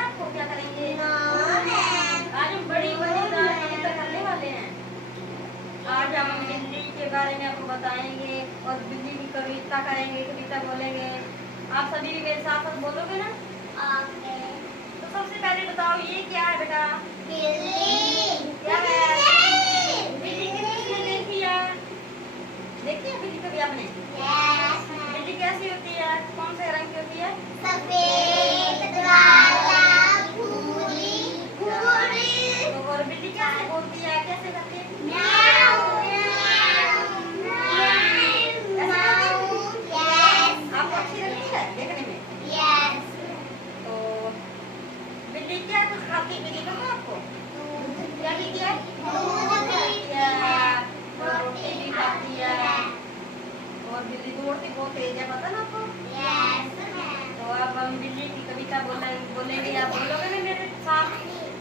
है आपको क्या करेंगे? आज हम बड़ी मजेदार कविता करने वाले हैं। आज हम बिल्ली के बारे में आपको बताएंगे और बिल्ली की कविता करेंगे, कविता बोलेंगे। आप सभी भी मेरे साथ साथ बोलोगे ना? तो सबसे पहले बताओ ये क्या है बेटा? बिल्ली। क्या है? बिल्ली किसने देखी है? देखी है बिल्ली कभी आपने? बिल्ली कैसी होती है? कौन से रंग की होती है? सफेद, काला, भूरी, भूरी। तो और बिल्ली कैसे बोलती है? कैसे करती है? म्याऊ, म्याऊ, म्याऊ। यस। आपको अच्छी लगती है देखने में? यस। तो बिल्ली क्या कुछ खाती है? बिल्ली पता है आपको? क्या भी किया? दूध खाती है, रोटी भी खाती है और बिल्ली दौड़ती बहुत तेज है, पता ना आपको? यस। तो अब हम बिल्ली की कविता बोलेंगे। आप बोलोगे ना मेरे साथ?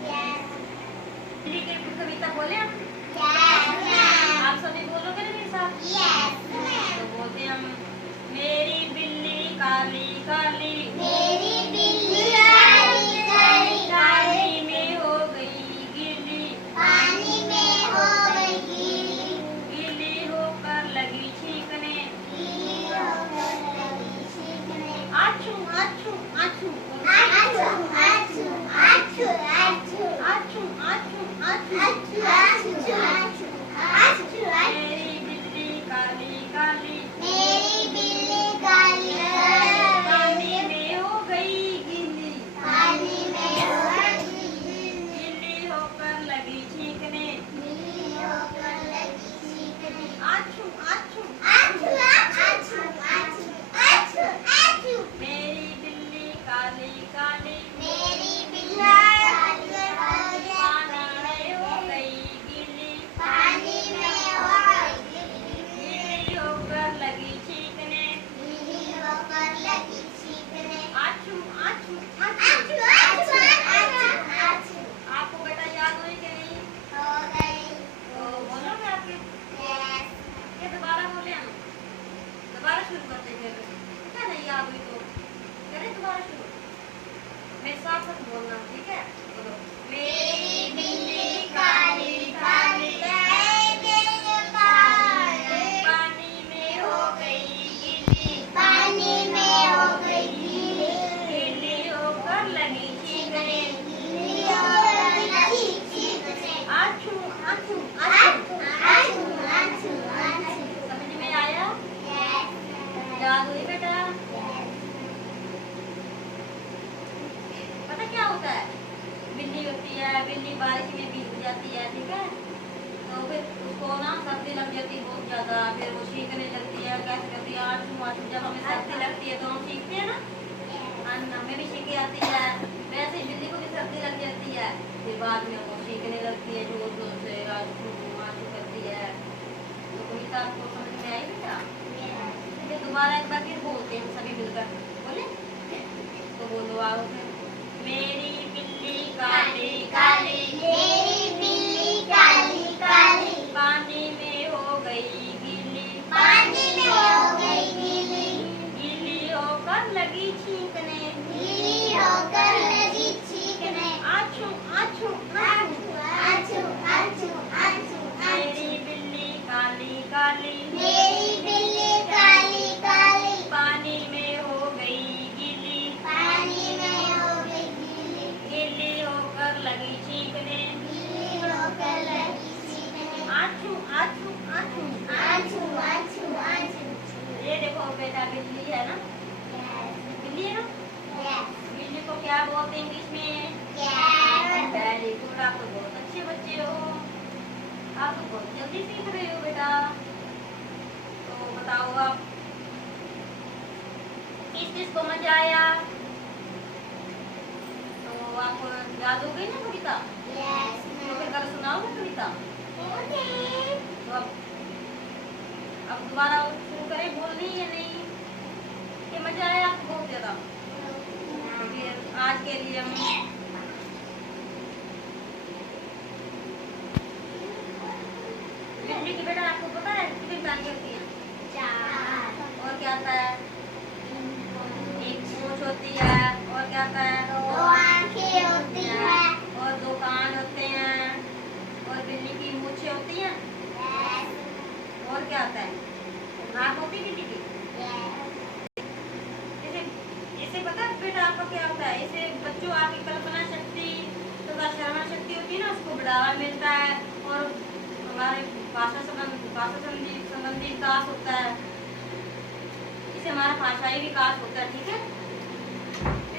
यस। बिल्ली की कविता बोले आप? यस। आप सभी बोलोगे ना मेरे साथ? यस। तो बोलते हम, मेरी बिल्ली काली काली, मेरी बिल्ली काली काली काली, पानी में हो गई गीली, पानी में हो गई गीली, गीली होकर लगी छींकने, गीली होकर लगी छींकने। आछू आछू आछू आछू, आछू, आछू, आछू, आछू आछू आछू। आछू, आछू, आछू, आछू, आछू। मेरी बिल्ली काली काली, मेरी बिल्ली काली काली, पानी में हो गई गीली, पानी में हो गई गीली, गीली होकर लगी छींकने, गीली होकर लगी छींकने। आछू आछू आछू, आछू, आछू, आछू, आछू। मेरी बिल्ली काली काली, मेरी बिल्ली काली काली, पानी में हो गई गीली, पानी में हो गई गीली, गीली होकर लगी छींकने, गीली होकर लगी छींकने। आछू आछू आछू, आछू। आछू, आछू, आछू। आपको बेटा याद हुई कि नहीं? हो गई। तो बोलोगे आपके? यस। ये दोबारा बोले हम? दोबारा शुरू करते हैं फिर। क्या नहीं याद हुई तो करें दोबारा शुरू? मेरे साथ साथ बोलना, ठीक है? बोलो, मेरी बिल्ली काली काली, काली काली, पानी में हो गई गीली, पानी में हो गई गीली, गीली होकर लगी छींकने, गीली होकर लगी छींकने। आछू आछू आछू, आछू। आछू, आछू, आछू। समझ में आया? यस। याद हुई बेटा? यस। पता क्या होता है? बिल्ली होती है, बिल्ली बारिश में भीग जाती है, ठीक है? तो फिर उसको ना सर्दी लग जाती है बहुत ज्यादा, फिर वो छींकने लगती है, कैसे करती है? आछू आछू। जब हमें सर्दी लगती है तो हम छींकते हैं ना, हमें भी छींकी आती है, वैसे ही बिल्ली को भी सर्दी लग जाती है, फिर बाद में वो छींकने लगती है, जोर जोर से आछू आछू करती है। तो कविता आपको समझ में आई बेटा? फिर दोबारा एक बार फिर बोलते हैं सभी मिलकर, बोले? तो बोलो आओ फिर, मेरी बिल्ली काली काली, मेरी बिल्ली काली काली, पानी में हो गई गीली, पानी में हो गई गीली, गीली होकर लगी छींकने, गीली होकर लगी छींकने। आछू आछू आछू, आछू, आछू, आछू, आछू। मेरी बिल्ली काली काली, मेरी बिल्ली काली काली, पानी में हो गई गीली, पानी में हो गई गीली, गीली होकर लगी छींकने, गीली होकर लगी छींकने। आछू आछू आछू। आछू, आछू, आछू। ये देखो बेटा बिल्ली है ना? यस। बिल्ली है ना? यस। बिल्ली को क्या बोलते हैं इंग्लिश में? कैट। वेरी गुड, आप तो बहुत अच्छे बच्चे हो, आप तो बहुत जल्दी सीख रहे हो बेटा। तो बताओ आप किस चीज को मजा आया? तो आपको याद हो गई ना कविता? यस। तो फिर कल सुनाओगे कविता? ओके। तो अब दोबारा शुरू करें बोलनी या नहीं? ये मजा आया आपको बहुत ज्यादा? तो फिर आज के लिए हम बिल्ली की बेटा आपको पता है कितनी टांग होती है? 4। और क्या आता है? एक पूंछ होती है और क्या आता है? 2 आंखें। आंखें होती हैं। और 2 कान होते हैं। और बिल्ली की मूछें होती हैं। और क्या होता है? नाक होती है बिल्ली की। इसे इसे पता है बेटा आपको क्या होता है? इसे बच्चों आपकी कल्पना शक्ति तथा श्रवण शक्ति होती है ना, उसको बढ़ावा मिलता है। और हमारे भाषा संबंधी विकास होता है। इससे हमारा भाषाई विकास होता है। ठीक है।